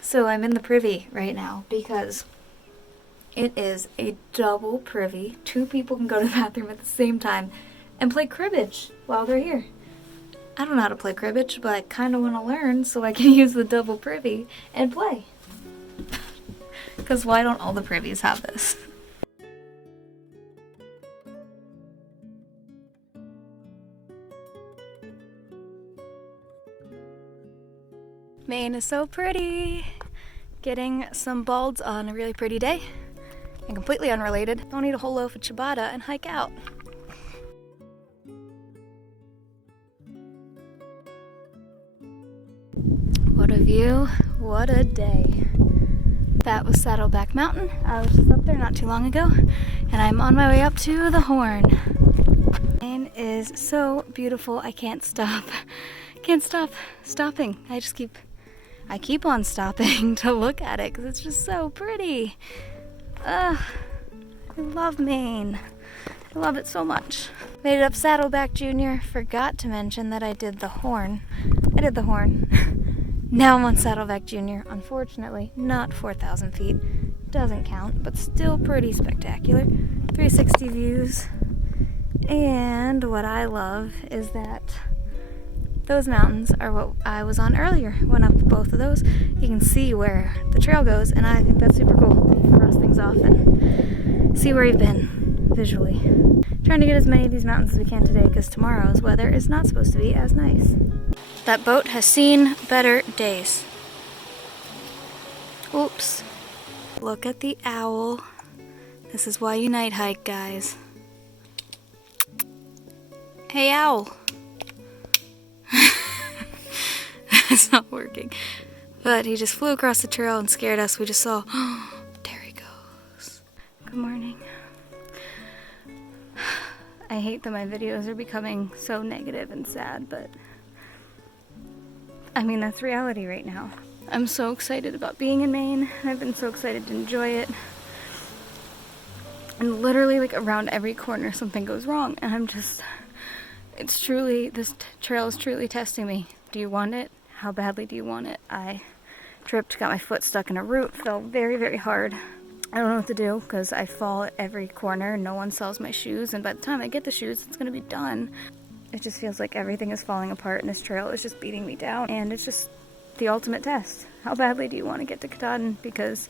So I'm in the privy right now because it is a double privy. Two people can go to the bathroom at the same time and play cribbage while they're here. I don't know how to play cribbage, but I kind of want to learn so I can use the double privy and play. Because why don't all the privies have this? Maine is so pretty. Getting some bulbs on a really pretty day. And completely unrelated, don't eat a whole loaf of ciabatta and hike out. What a view, what a day. That was Saddleback Mountain. I was just up there not too long ago, and I'm on my way up to the Horn. Maine is so beautiful, I can't stop. Can't stop stopping. I keep on stopping to look at it because it's just so pretty. I love Maine. I love it so much. Made it up Saddleback Junior. Forgot to mention that I did the Horn. I did the Horn. Now I'm on Saddleback Junior. Unfortunately, not 4,000 feet. Doesn't count, but still pretty spectacular. 360 views. And what I love is that those mountains are what I was on earlier. Went up both of those. You can see where the trail goes, and I think that's super cool. You can cross things off and see where you've been visually. Trying to get as many of these mountains as we can today because tomorrow's weather is not supposed to be as nice. That boat has seen better days. Oops. Look at the owl. This is why you night hike, guys. Hey, owl. It's not working. But he just flew across the trail and scared us. We just saw, oh, there he goes. Good morning. I hate that my videos are becoming so negative and sad, but I mean, that's reality right now. I'm so excited about being in Maine. I've been so excited to enjoy it. And literally, like, around every corner something goes wrong, and I'm just, it's truly, this trail is truly testing me. Do you want it? How badly do you want it? I tripped, got my foot stuck in a root, fell very, very hard. I don't know what to do because I fall at every corner. No one sells my shoes, and by the time I get the shoes, it's gonna be done. It just feels like everything is falling apart, and this trail is just beating me down, and it's just the ultimate test. How badly do you want to get to Katahdin? Because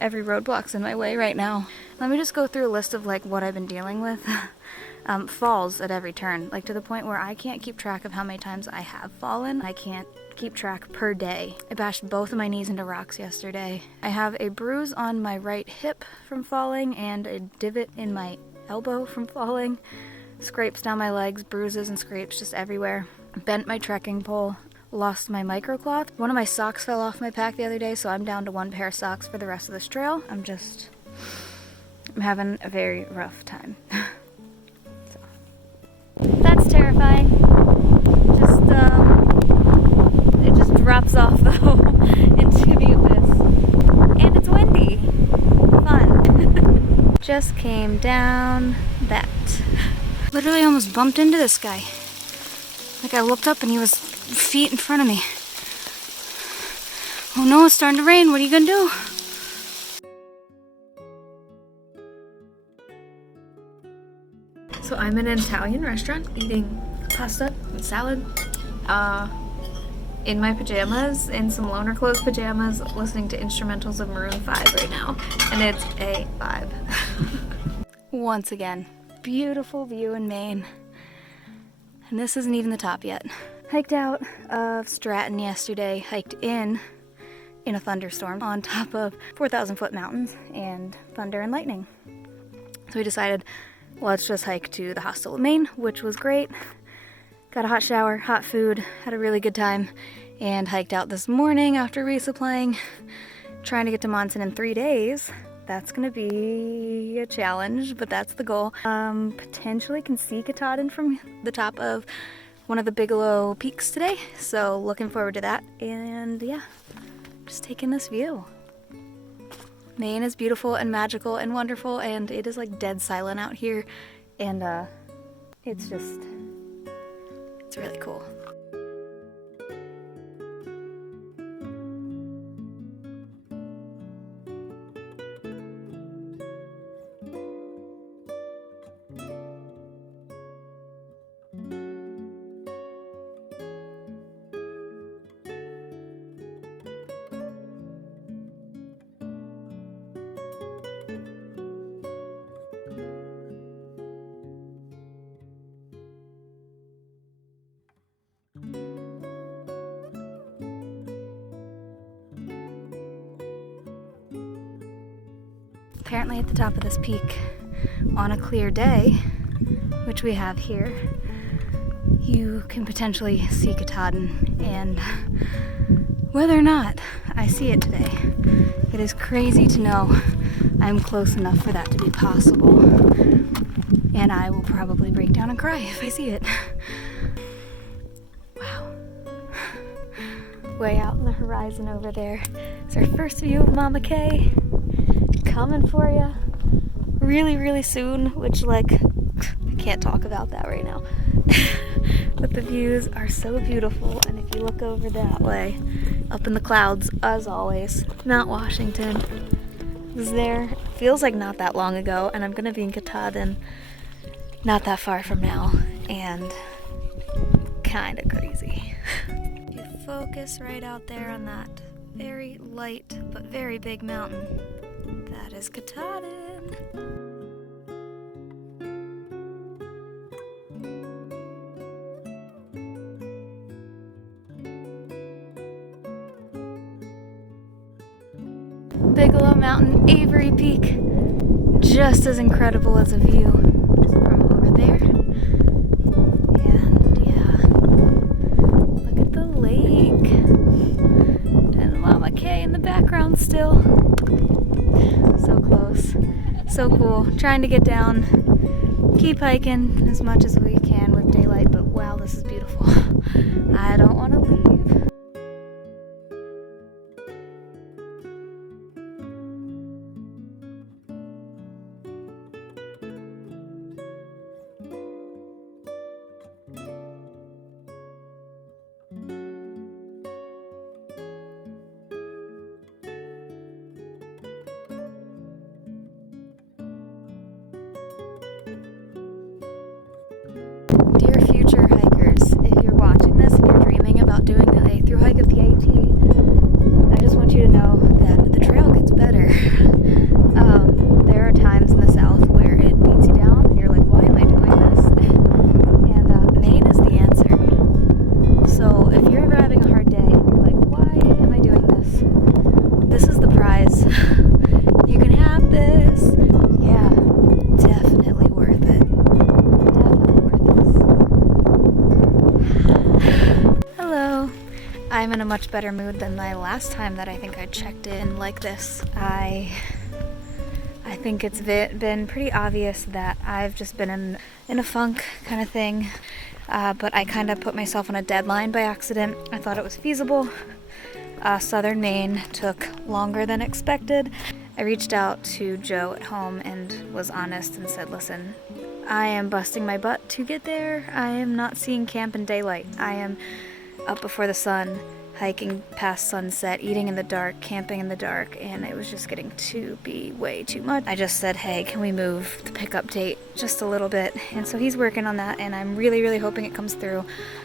every roadblock's in my way right now. Let me just go through a list of like what I've been dealing with. Falls at every turn, like to the point where I can't keep track of how many times I have fallen. I can't keep track per day. I bashed both of my knees into rocks yesterday. I have a bruise on my right hip from falling and a divot in my elbow from falling. Scrapes down my legs, bruises and scrapes just everywhere. Bent my trekking pole. Lost my microcloth. One of my socks fell off my pack the other day, so I'm down to one pair of socks for the rest of this trail. I'm having a very rough time. So. That's terrifying. It just drops off though into the abyss. And it's windy. Fun. Just came down that. Literally almost bumped into this guy. Like I looked up and he was feet in front of me. Oh no, it's starting to rain. What are you gonna do? So I'm in an Italian restaurant eating pasta and salad in my pajamas, in some loner clothes pajamas, listening to instrumentals of Maroon 5 right now. And it's a vibe. Once again, beautiful view in Maine. And this isn't even the top yet. Hiked out of Stratton yesterday, hiked in a thunderstorm on top of 4,000 foot mountains and thunder and lightning. So we decided, let's just hike to the hostel of Maine, which was great. Got a hot shower, hot food, had a really good time, and hiked out this morning after resupplying, trying to get to Monson in 3 days. That's gonna be a challenge, but that's the goal. Potentially can see Katahdin from the top of one of the Bigelows peaks today, so looking forward to that. And yeah, just taking this view. Maine is beautiful and magical and wonderful, and it is like dead silent out here, and it's really cool. Apparently at the top of this peak, on a clear day, which we have here, you can potentially see Katahdin, and whether or not I see it today, it is crazy to know I'm close enough for that to be possible, and I will probably break down and cry if I see it. Wow. Way out in the horizon over there is our first view of Mama Kay. Coming for you really, really soon, which, like, I can't talk about that right now. But the views are so beautiful, and if you look over that way, up in the clouds, as always, Mount Washington was there. Feels like not that long ago, and I'm gonna be in Katahdin not that far from now, and kinda crazy. You focus right out there on that very light but very big mountain. That is Katahdin. Bigelows Mountain, Avery Peak, just as incredible as a view from over there. And yeah, look at the lake. And Mama Kay in the background still. So close, so cool. Trying to get down, keep hiking as much as we can with daylight, but wow, this is beautiful. I don't want to leave. Dear future hikers, if you're watching this and you're dreaming about doing a thru hike of the AT, I just want you to know that the trail gets better. There are times in the south where it beats you down and you're like, why am I doing this? And Maine is the answer. So if you're ever having a hard day and you're like, why am I doing this? This is the prize. You can have this. Yeah, definitely worth it. Hello. I'm in a much better mood than my last time that I think I checked in like this. I think it's been pretty obvious that I've just been in a funk kind of thing, but I kind of put myself on a deadline by accident. I thought it was feasible. Southern Maine took longer than expected. I reached out to Joe at home and was honest and said, listen, I am busting my butt to get there. I am not seeing camp in daylight. I am up before the sun, hiking past sunset, eating in the dark, camping in the dark, and it was just getting to be way too much. I just said, hey, can we move the pickup date just a little bit? And so he's working on that, and I'm really, really hoping it comes through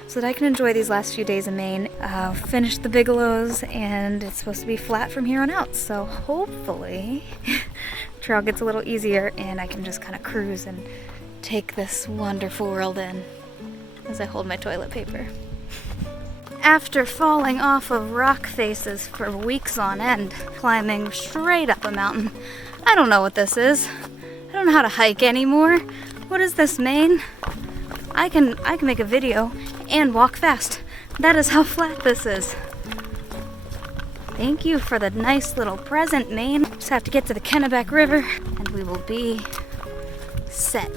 so that I can enjoy these last few days in Maine, finish the Bigelows, and it's supposed to be flat from here on out. So hopefully trail gets a little easier and I can just kind of cruise and take this wonderful world in as I hold my toilet paper. After falling off of rock faces for weeks on end, climbing straight up a mountain, I don't know what this is. I don't know how to hike anymore. What is this, Maine? I can make a video and walk fast. That is how flat this is. Thank you for the nice little present, Maine. Just have to get to the Kennebec River and we will be set.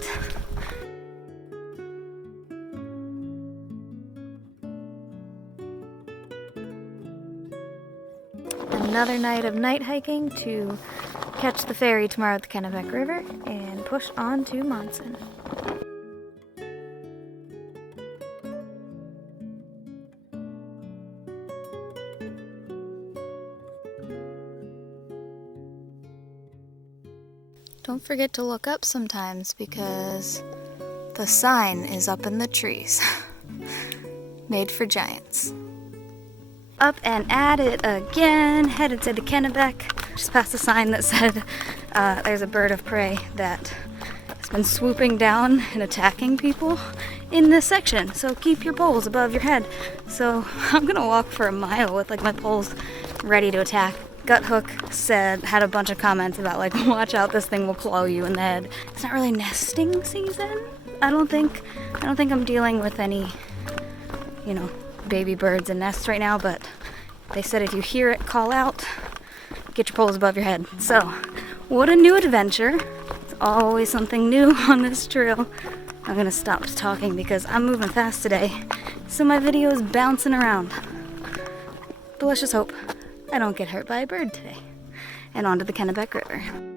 Another night of night hiking to catch the ferry tomorrow at the Kennebec River and push on to Monson. Don't forget to look up sometimes because the sign is up in the trees. Made for giants. Up and at it again, headed to the Kennebec. Just past a sign that said there's a bird of prey that has been swooping down and attacking people in this section. So keep your poles above your head. So I'm gonna walk for a mile with like my poles ready to attack Gut Hook had a bunch of comments about like, watch out, this thing will claw you in the head. It's not really nesting season. I don't think I'm dealing with any, you know, baby birds and nests right now, but they said if you hear it call out, get your poles above your head. So, what a new adventure. It's always something new on this trail. I'm gonna stop talking because I'm moving fast today, so my video is bouncing around. But let's just hope I don't get hurt by a bird today. And onto the Kennebec River.